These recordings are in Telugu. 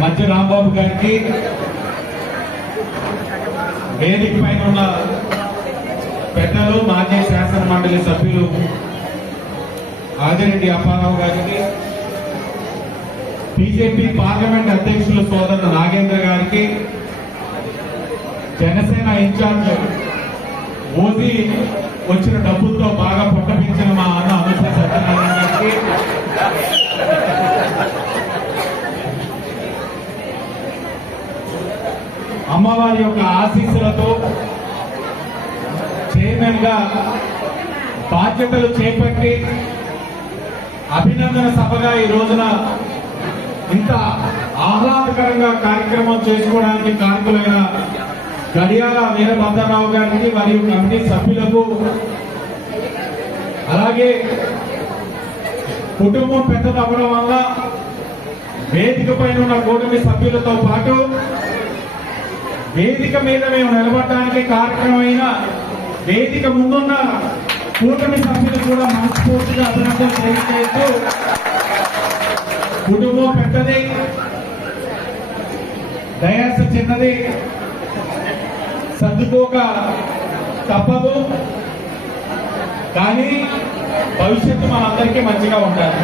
మధ్య రాంబాబు గారికి వేదిక పైన ఉన్న పెద్దలు మాజీ శాసన మండలి సభ్యులు ఆదిరెడ్డి అప్పారావు గారికి బీజేపీ పార్లమెంట్ అధ్యక్షులు సోదరుడు నాగేంద్ర గారికి జనసేన ఇన్ఛార్జ్ మోదీ వచ్చిన డబ్బులతో బాగా పొట్టపించిన మా అన్న అనుష్ఠ సత్యనారాయణ గారికి అమ్మవారి యొక్క ఆశీస్సులతో చైర్మన్గా బాధ్యతలు చేపట్టి అభినందన సభగా ఈ రోజున ఇంత ఆహ్లాదకరంగా కార్యక్రమం చేసుకోవడానికి కారకులైన గడియాల వీరభద్రరావు గారికి మరియు కమిటీ సభ్యులకు అలాగే కుటుంబం పెద్దదవ్వడం వల్ల వేదిక పైన ఉన్న కూటమి సభ్యులతో పాటు వేదిక మీద మేము నిలబడడానికి కారణమైన వేదిక ముందున్న కూటమి సభ్యులు కూడా మనస్ఫూర్తిగా అభినందనలు తెలియజేస్తూ కుటుంబం పెద్దది దయాస చిన్నది సర్దుకోక తప్పదు కానీ భవిష్యత్తు మనందరికీ మంచిగా ఉండాలి.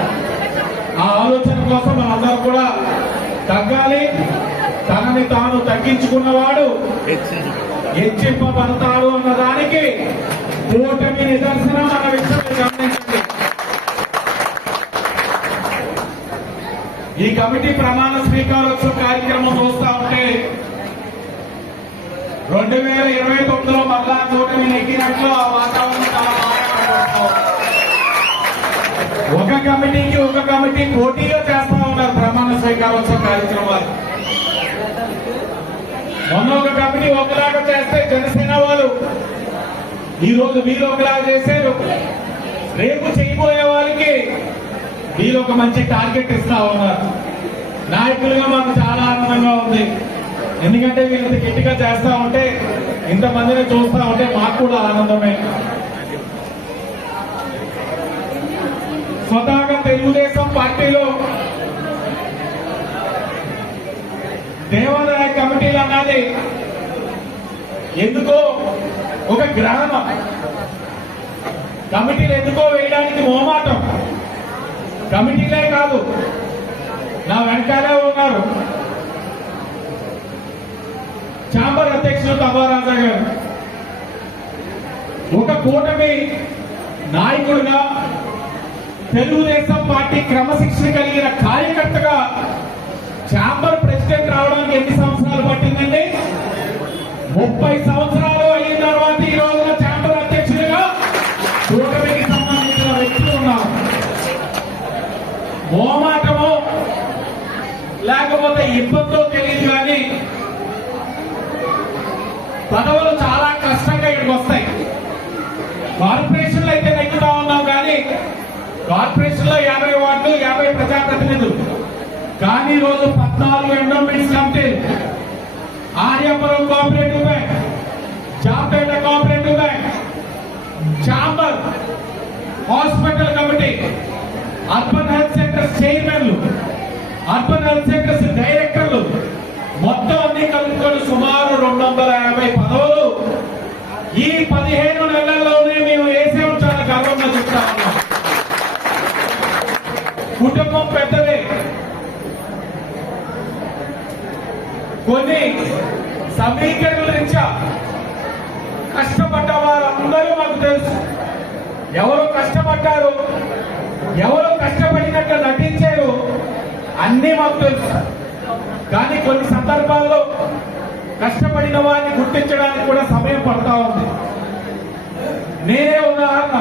ఆ ఆలోచన కోసం మనందరం కూడా తగ్గాలి. తనని తాను తగ్గించుకున్నవాడు. హెచ్చింపబడతాడు అన్న దానికి కూటమి నిదర్శనం అన్న విషయం గమనించండి. ఈ కమిటీ ప్రమాణ స్వీకారోత్సవ కార్యక్రమం చూస్తా ఉంటే రెండు వేల ఇరవై తొమ్మిదిలో మళ్ళా కూటమి నెగ్గినట్లు ఆ వాతావరణం చాలా ఒక కమిటీకి ఒక కమిటీ పోటీగా చేస్తా ఉన్నారు ప్రమాణ స్వీకారోత్సవ కార్యక్రమాలు. మొన్న ఒక కంపెనీ ఒకలాగా చేస్తే జనసేన వాళ్ళు ఈ రోజు వీళ్ళు ఒకలాగా చేశారు. రేపు చేయబోయే వాళ్ళకి మీరు ఒక మంచి టార్గెట్ ఇస్తా ఉన్నారు నాయకులుగా మాకు చాలా ఆనందంగా ఉంది. ఎందుకంటే వీళ్ళు ఇంత గట్టిగా చేస్తా ఉంటే ఇంతమందిని చూస్తా ఉంటే మాకు కూడా ఆనందమే. స్వతహాగా తెలుగుదేశం పార్టీలో ఎందుకో ఒక గ్రామం. కమిటీలు ఎందుకో వేయడానికి మోమాటం కమిటీలే కాదు నా వెనకాలే ఉన్నారు. చాంబర్ అధ్యక్షుడు తమ్మారాజా గారు. ఒక కూటమి నాయకుడిగా తెలుగుదేశం పార్టీ క్రమశిక్షణ ముప్పై సంవత్సరాలు అయిన తర్వాత ఈ రోజున ఛాంబర్ అధ్యక్షుడిగా కూటమికి సంబంధించిన వ్యక్తులు ఉన్నారు. మోమాటము లేకపోతే ఇబ్బందో తెలియదు కానీ పదవులు చాలా కష్టంగా ఇక్కడికి వస్తాయి. కార్పొరేషన్లు అయితే నెగ్గుతా ఉన్నాం కానీ కార్పొరేషన్లో యాభై వార్డులు యాభై ప్రజాప్రతినిధులు. కానీ ఈ రోజు పద్నాలుగు endowments committee Aryapuram cooperative bank Chapeta cooperative bank chamber hospital committee urban health centres చైర్మన్లు అర్బన్ హెల్త్ సెంటర్స్ డైరెక్టర్లు మొత్తం అన్ని కలుపుకొని సుమారు రెండు వందల యాభై పదవులు. ఈ పదిహేను నెలల్లోనే మేము వేసే చాలా గర్వంగా చెప్తా ఉన్నాం. కుటుంబం పెద్దదే. కొన్ని సమీకరణల రీత్యా కష్టపడ్డ వారందరూ మాకు తెలుసు. ఎవరు కష్టపడ్డారు ఎవరు కష్టపడినట్లు నటించారు అన్నీ మాకు తెలుసు. కానీ కొన్ని సందర్భాల్లో కష్టపడిన వారిని గుర్తించడానికి కూడా సమయం పడతా ఉంది. నేనే ఉదాహరణ.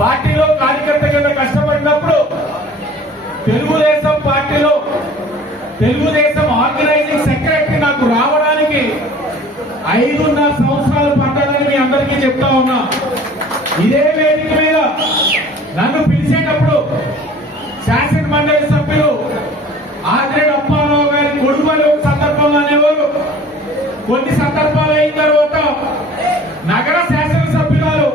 పార్టీలో కార్యకర్త కింద కష్టపడినప్పుడు తెలుగుదేశం ఐదున్నర సంవత్సరాలు పట్టాలని మీ అందరికీ చెప్తా ఉన్నా. ఇదే వేదిక మీద నన్ను పిలిచేటప్పుడు శాసన మండలి సభ్యులు ఆదిరెడ్డి అప్పారావు గారి కొడుకులు ఒక సందర్భంలో అనేవారు. కొన్ని సందర్భాలు అయిన తర్వాత నగర శాసనసభ్యురాలు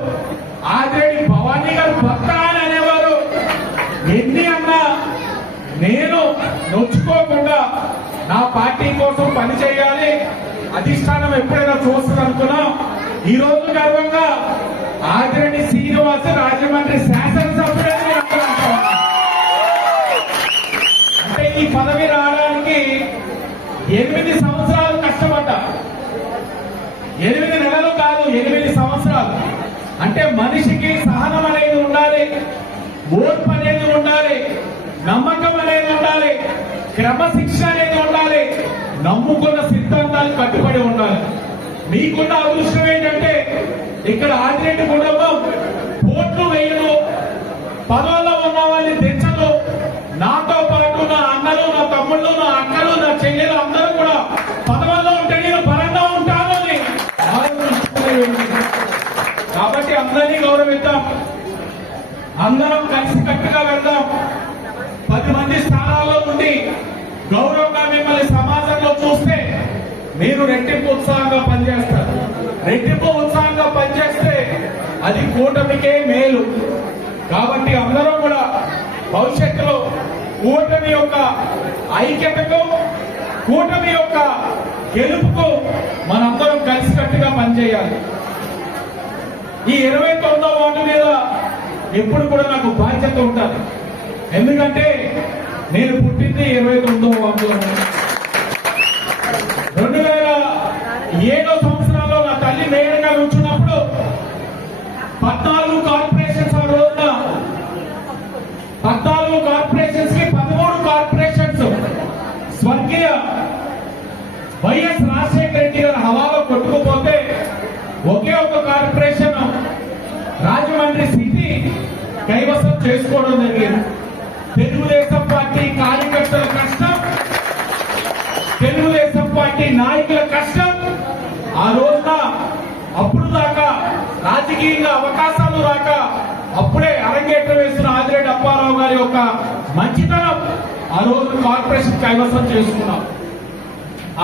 ఆదిరెడ్డి భవానీ గారు భర్త అని అనేవారు. ఎన్ని అన్నా నేను నొచ్చుకోకుండా నా పార్టీ కోసం పని చేయాలి. అధిష్టానం ఎప్పుడైనా చూస్తుంది అనుకున్నాం? ఈ రోజు గర్వంగా ఆదిరెడ్డి శ్రీనివాస్ రాజమండ్రి శాసనసభ్యుడు అంటే ఈ పదవి రావడానికి ఎనిమిది సంవత్సరాలు కష్టపడ్డా. ఎనిమిది నెలలు కాదు ఎనిమిది సంవత్సరాలు. అంటే మనిషికి సహనం అనేది ఉండాలి ఓర్పు అనేది ఉండాలి. నమ్మకం అనేది ఉండాలి. క్రమశిక్షణ అనేది ఉండాలి. నమ్ముకున్న సిద్ధాంతాలు కట్టుబడి ఉండాలి. మీకున్న అదృష్టం ఏంటంటే ఇక్కడ ఆదిరెడ్డి కుటుంబం కోట్లు వేయడం పదవుల్లో ఉన్న వాళ్ళని తెచ్చదు నాతో పాటు నా అన్నలు నా తమ్ముళ్ళు నా అక్కలు నా చెల్లెలు అందరూ కూడా పదవుల్లో ఉంటే నేను పరంగా ఉంటాను అని కాబట్టి అందరినీ గౌరవిద్దాం. అందరం కలిసి కట్టుగా వెళ్దాం. పది మంది స్థానాల్లో ఉండి గౌరవంగా మిమ్మల్ని సమాజంలో చూస్తే మీరు రెట్టింపు ఉత్సాహంగా పనిచేస్తారు. రెట్టింపు ఉత్సాహంగా పనిచేస్తే అది కూటమికే మేలు. కాబట్టి అందరూ కూడా భవిష్యత్తులో కూటమి యొక్క ఐక్యతకు కూటమి యొక్క గెలుపుకు మనందరం కలిసికట్టుగా పనిచేయాలి. ఈ ఇరవై తొమ్మిదో వార్డు మీద ఎప్పుడు కూడా నాకు బాధ్యత ఉంటుంది ఎందుకంటే నేను పుట్టింది ఇరవై తొమ్మిదో వందలో రెండు వేల ఏడో సంవత్సరాల్లో నా తల్లి మేయర్గా ఉంచున్నప్పుడు పద్నాలుగు కార్పొరేషన్స్ ఆ రోజున పద్నాలుగు కార్పొరేషన్స్కి పదమూడు కార్పొరేషన్స్ స్వర్గీయ వైఎస్ రాజశేఖర రెడ్డి గారి హవాలో కొట్టుకుపోతే ఒకే ఒక కార్పొరేషన్ రాజమండ్రి సిటీ కైవసం చేసుకోవడం జరిగింది. తెలుగుదేశం పార్టీ కార్యకర్తల కష్టం. తెలుగుదేశం పార్టీ నాయకుల కష్టం. ఆ రోజున అప్పుడు దాకా రాజకీయంగా అవకాశాలు రాక అప్పుడే అరంగేట్రం వేసిన ఆదిరెడ్డి అప్పారావు గారి యొక్క మంచితనం ఆ రోజు కార్పొరేషన్ కైవసం చేసుకున్నాం.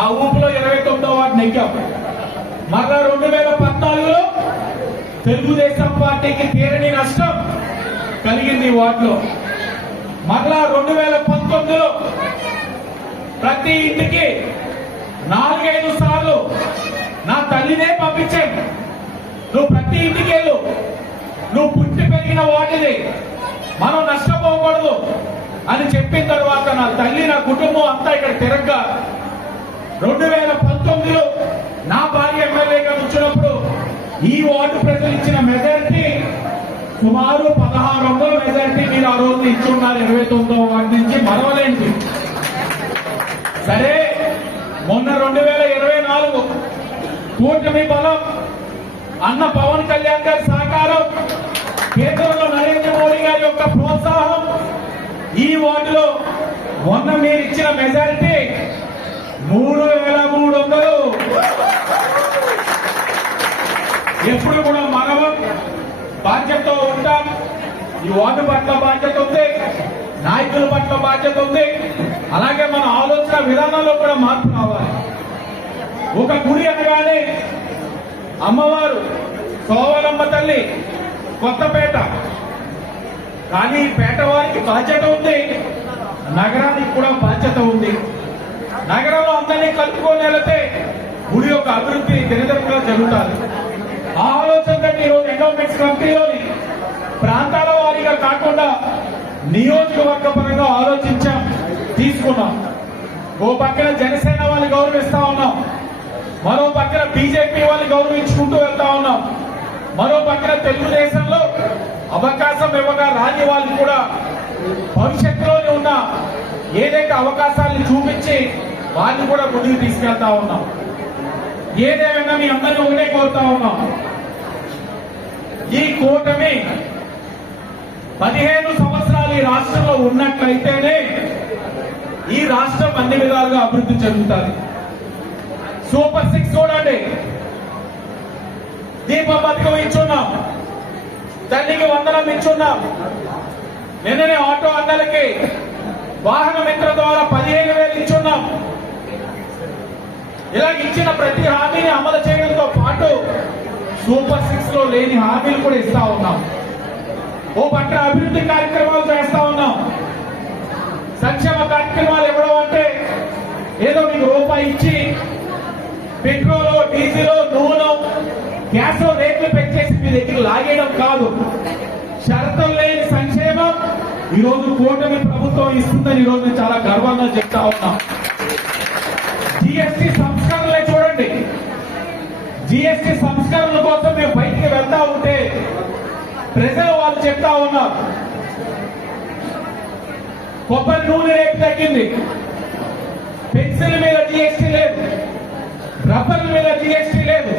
ఆ ఊపులో ఇరవై తొమ్మిదో వాటి నెగ్గాం. మరలా రెండు వేల పద్నాలుగులో తెలుగుదేశం పార్టీకి తీరని నష్టం కలిగింది వాటిలో మరలా రెండు వేల పంతొమ్మిదిలో ప్రతి ఇంటికి నాలుగైదు సార్లు నా తల్లినే పంపించాను. నువ్వు ప్రతి ఇంటికి వెళ్ళు. నువ్వు పుట్టి పెరిగిన వాటిని మనం నష్టపోకూడదు అని చెప్పిన తర్వాత నా తల్లి నా కుటుంబం అంతా ఇక్కడ తిరగ్గా రెండు వేల పంతొమ్మిదిలో నా భార్య ఎమ్మెల్యేగా వచ్చినప్పుడు ఈ వార్డు ప్రజలు ఇచ్చిన మెజారిటీ సుమారు పదహారు వందల మెజారిటీ మీరు ఆ రోజు ఇచ్చున్నారు ఇరవై తొమ్మిదవ వాటి నుంచి మరవలేండి. సరే మొన్న రెండు వేల ఇరవై నాలుగు కూటమి బలం అన్న పవన్ కళ్యాణ్ గారి సహకారం కేంద్రంలో నరేంద్ర మోడీ గారి యొక్క ప్రోత్సాహం ఈ వార్డులో మొన్న మీరు ఇచ్చిన మెజారిటీ మూడు వేల మూడు వందలు. ఎప్పుడు కూడా మనవం బాధ్యతతో ఉంటాం. ఈ వార్డు పట్ల బాధ్యత ఉంది. నాయకుల పట్ల బాధ్యత ఉంది. అలాగే మన ఆలోచన విధానంలో కూడా మార్పు రావాలి. ఒక గుడి అనగానే అమ్మవారు సోవలమ్మ తల్లి కొత్తపేట. కానీ పేటవారికి పేట వారికి బాధ్యత ఉంది. నగరానికి కూడా బాధ్యత ఉంది. నగరంలో అందరినీ కలుపుకొని వెళితే గుడి యొక్క అభివృద్ధి దినదినంగా జరుగుతుంది. ఎండోమెంట్స్ కమిటీలోని ప్రాంతాల వారీగా కాకుండా నియోజకవర్గ పరంగా ఆలోచించాం తీసుకున్నాం. ఓ పక్కన జనసేన వాళ్ళు గౌరవిస్తా ఉన్నాం. మరో పక్కన బీజేపీ వాళ్ళు గౌరవించుకుంటూ వెళ్తా ఉన్నాం. మరో పక్కన తెలుగుదేశంలో అవకాశం ఇవ్వగా రాని వాళ్ళు కూడా భవిష్యత్తులోనే ఉన్న ఏదైతే అవకాశాలను చూపించి వాళ్ళు కూడా ముందుకు తీసుకెళ్తా ఉన్నాం. ఏదేమైనా మీ అందరినీ ఒకటే కోరుతా ఉన్నాం. కూటమి పదిహేను సంవత్సరాలు ఈ రాష్ట్రంలో ఉన్నట్లయితేనే ఈ రాష్ట్రం అన్ని విధాలుగా అభివృద్ధి చెందుతుంది. సూపర్ సిక్స్ చూడండి. దీపం పథకం ఇచ్చున్నాం. తల్లికి వందనం ఇచ్చున్నాం. నిన్ననే ఆటో అందరికి వాహన మిత్ర ద్వారా పదిహేను వేలు ఇచ్చున్నాం. ఇలా ఇచ్చిన ప్రతి హామీని అమలు చేయడంతో పాటు సూపర్ సిక్స్లో లేని హామీలు కూడా ఇస్తా ఉన్నాం. ఓ పట్ల అభివృద్ధి కార్యక్రమాలు చేస్తా ఉన్నాం. సంక్షేమ కార్యక్రమాలు ఇవ్వడం అంటే ఏదో మీకు రూపాయి ఇచ్చి పెట్రోల్ డీజిల్ నూనె గ్యాస్ రేట్లు పెంచేసి మీ దగ్గర లాగేయడం కాదు. షరతులు లేని సంక్షేమం ఈ రోజు కూటమి ప్రభుత్వం ఇస్తుందని ఈ రోజు నేను చాలా గర్వంగా చెప్తా ఉన్నాం. జిఎస్టి సంస్థ జిఎస్టి సంస్కరణల కోసం మేము బయటికి వెళ్తా ఉంటే ప్రజలు వాళ్ళు చెప్తా ఉన్నారు. కొబ్బరి నూనె రేటు తగ్గింది. పెన్సిల్ మీద జిఎస్టీ లేదు. రబ్బర్ మీద జిఎస్టీ లేదు.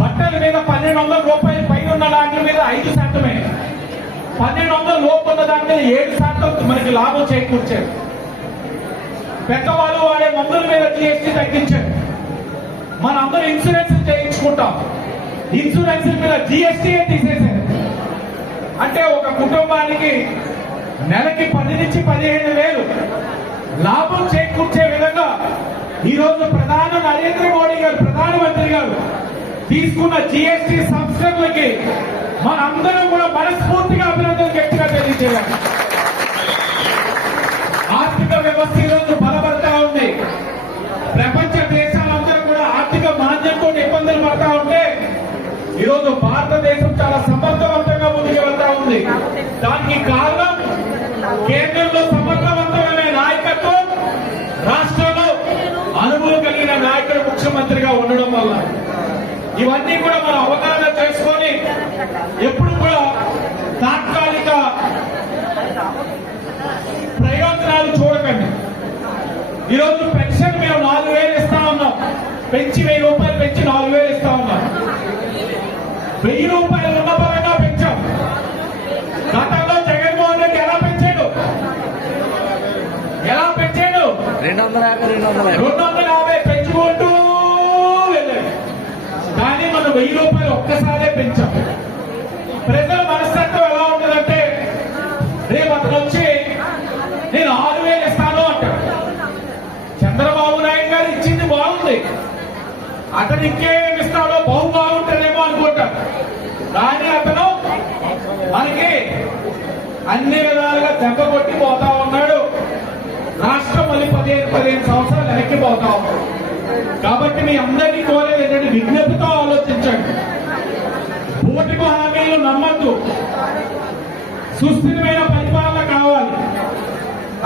బట్టల మీద పన్నెండు వందల రూపాయలు పైన ఉన్న దాంట్లో మీద ఐదు శాతమే. పన్నెండు వందల లోపు ఉన్న దాని మీద ఏడు శాతం మనకి లాభం చేకూర్చారు. పెద్దవాళ్ళు వాడే మందుల మీద జిఎస్టీ తగ్గించారు. మన అందరూ ఇన్సూరెన్స్ చేయించుకుంటాం. ఇన్సూరెన్స్ మీద జిఎస్టీ తీసేశారు. అంటే ఒక కుటుంబానికి నెలకి పది నుంచి పదిహేను వేలు లాభం చేకూర్చే విధంగా ఈరోజు ప్రధాన నరేంద్ర మోడీ గారు ప్రధానమంత్రి గారు తీసుకున్న జిఎస్టి సంస్కరణలకి మనందరం కూడా మనస్ఫూర్తిగా అభినందన గట్టిగా తెలియజేయాలి. ఆర్థిక వ్యవస్థ ఈరోజు బలపడతా ఉంది. ఈ రోజు భారతదేశం చాలా సమర్థవంతంగా ముందుకు వెళ్తా ఉంది. దానికి కారణం కేంద్రంలో సమర్థవంతమైన నాయకత్వం రాష్ట్రంలో అనుభవం కలిగిన నాయకుడు ముఖ్యమంత్రిగా ఉండడం వల్ల. ఇవన్నీ కూడా మనం అవగాహన చేసుకొని ఎప్పుడు కూడా తాత్కాలిక ప్రయోజనాలు చూడకండి. ఈరోజు పెన్షన్ మేము నాలుగు వేలు ఇస్తా ఉన్నాం. పెంచి వెయ్యి రూపాయలు పెంచి నాలుగు వేలు ఇస్తా ఉన్నాం. వెయ్యి రూపాయలు ఉన్న పరంగా పెంచాం. గతంలో జగన్మోహన్ రెడ్డి ఎలా పెంచాడు? ఎలా పెంచాడు? రెండు వందల యాభై రెండు వందల రెండు వందల యాభై పెంచుకుంటూ వెళ్ళాడు. కానీ మనం వెయ్యి రూపాయలు ఒక్కసారే పెంచాం. ప్రజల మనస్తత్వం ఎలా ఉంటుందంటే రేపు అతను వచ్చి నేను ఆరు వేలు ఇస్తాను అంటాడు. చంద్రబాబు నాయుడు గారు ఇచ్చింది బాగుంది. అతను ఇంకేం ఇస్తాడో బహు బాగుంటుంది కానీ అతను. మనకి అన్ని విధాలుగా దెబ్బ కొట్టి పోతా ఉన్నాడు. రాష్ట్రం మళ్ళీ పదిహేను పదిహేను సంవత్సరాలు వెనక్కి పోతా ఉన్నాడు కాబట్టి మీ అందరినీ కోరేది ఏంటంటే విజ్ఞప్తితో ఆలోచించండి. ఓటుకు హామీలు నమ్మద్దు. సుస్థిరమైన పరిపాలన కావాలి.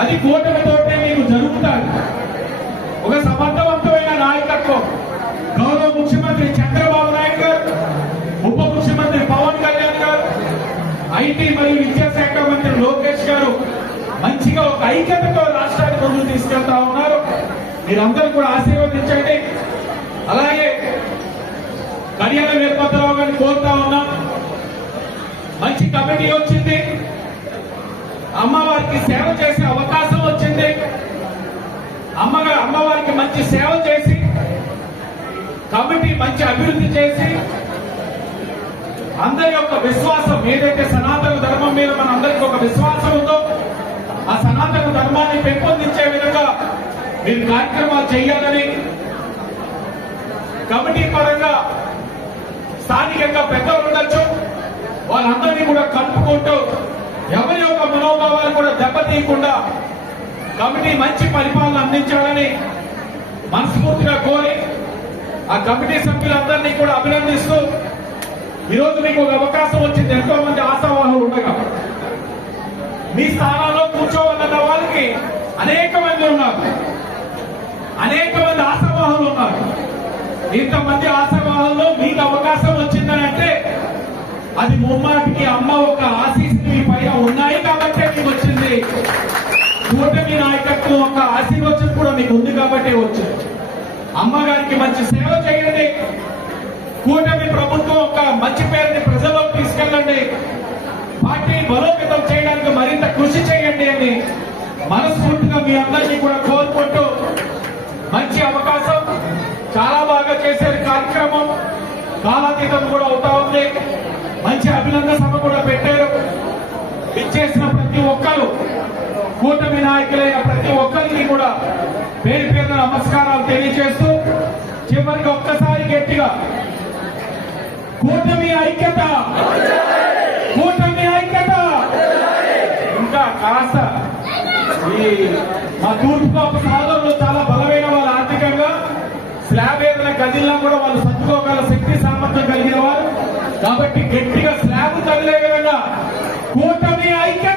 అది కూటమితోటే మీకు జరుగుతారు ఒక సమర్థవంతమైన నాయకత్వం ఐక్యతతో రాష్ట్రాన్ని ముందుకు తీసుకెళ్తా ఉన్నారు. మీరందరూ కూడా ఆశీర్వదించండి. అలాగే కళ్యాణ వీరభద్రరావు గారిని కోరుతా ఉన్నాం. మంచి కమిటీ వచ్చింది. అమ్మవారికి సేవ చేసే అవకాశం వచ్చింది. అమ్మగారు అమ్మవారికి మంచి సేవ చేసి కమిటీ మంచి అభివృద్ధి చేసి అందరి యొక్క విశ్వాసం ఏదైతే సనాతన ధర్మం మీద మన అందరికి ఒక విశ్వాసం ఉందో ఆ సనాతన ధర్మాన్ని పెంపొందించే విధంగా మీరు కార్యక్రమాలు చేయాలని కమిటీ పరంగా స్థానికంగా పెద్దలు ఉండొచ్చు. వాళ్ళందరినీ కూడా కలుపుకుంటూ ఎవరి యొక్క మనోభావాలు కూడా దెబ్బతీయకుండా కమిటీ మంచి పరిపాలన అందించాలని మనస్ఫూర్తిగా కోరి ఆ కమిటీ సభ్యులందరినీ కూడా అభినందిస్తూ ఈరోజు మీకు ఒక అవకాశం వచ్చింది. ఎంతో మంది ఆశావాహులు ఉండగా మీ స్థానాల్లో కూర్చోవాలన్న వాళ్ళకి అనేక మంది ఉన్నారు. అనేక మంది ఆశావాహులు ఉన్నారు. ఇంతమంది ఆశావాహుల్లో మీకు అవకాశం వచ్చిందని అంటే అది ముమ్మాటికి అమ్మ ఒక ఆశీస్ మీ పైన ఉన్నాయి కాబట్టి మీకు వచ్చింది. కూటమి నాయకత్వం ఒక ఆశీర్వచనం కూడా మీకు ఉంది కాబట్టే వచ్చింది. అమ్మగారికి మంచి సేవ చేయండి. కూటమి ప్రభుత్వం ఒక మంచి పేరుని ప్రజల్లోకి తీసుకెళ్ళండి. పార్టీ బలోపేతం చేయడానికి మరింత కృషి చేయండి అని మనస్ఫూర్తిగా మీ అందరినీ కూడా కోరుకుంటూ మంచి అవకాశం చాలా బాగా చేసే కార్యక్రమం కాలాతీతం కూడా అవుతా ఉంది. మంచి అభినందన సభ కూడా పెట్టారు. ఇచ్చేసిన ప్రతి ఒక్కరు కూటమి నాయకులైన ప్రతి ఒక్కరికి కూడా పేరు పేరున నమస్కారాలు తెలియజేస్తూ చివరికి ఒక్కసారి గట్టిగా కూటమి ఐక్యత. కూటమి ఐక్యత. ఇంకా కాస్త ఈ మా తూర్పు సోదరులు చాలా బలమైన వాళ్ళు ఆర్థికంగా స్లాబ్ ఏదైనా కదిలినా కూడా వాళ్ళు సర్దుకోగల శక్తి సామర్థ్యం కలిగిన వారు కాబట్టి గట్టిగా స్లాబ్ తగిలే విధంగా కూటమి ఐక్య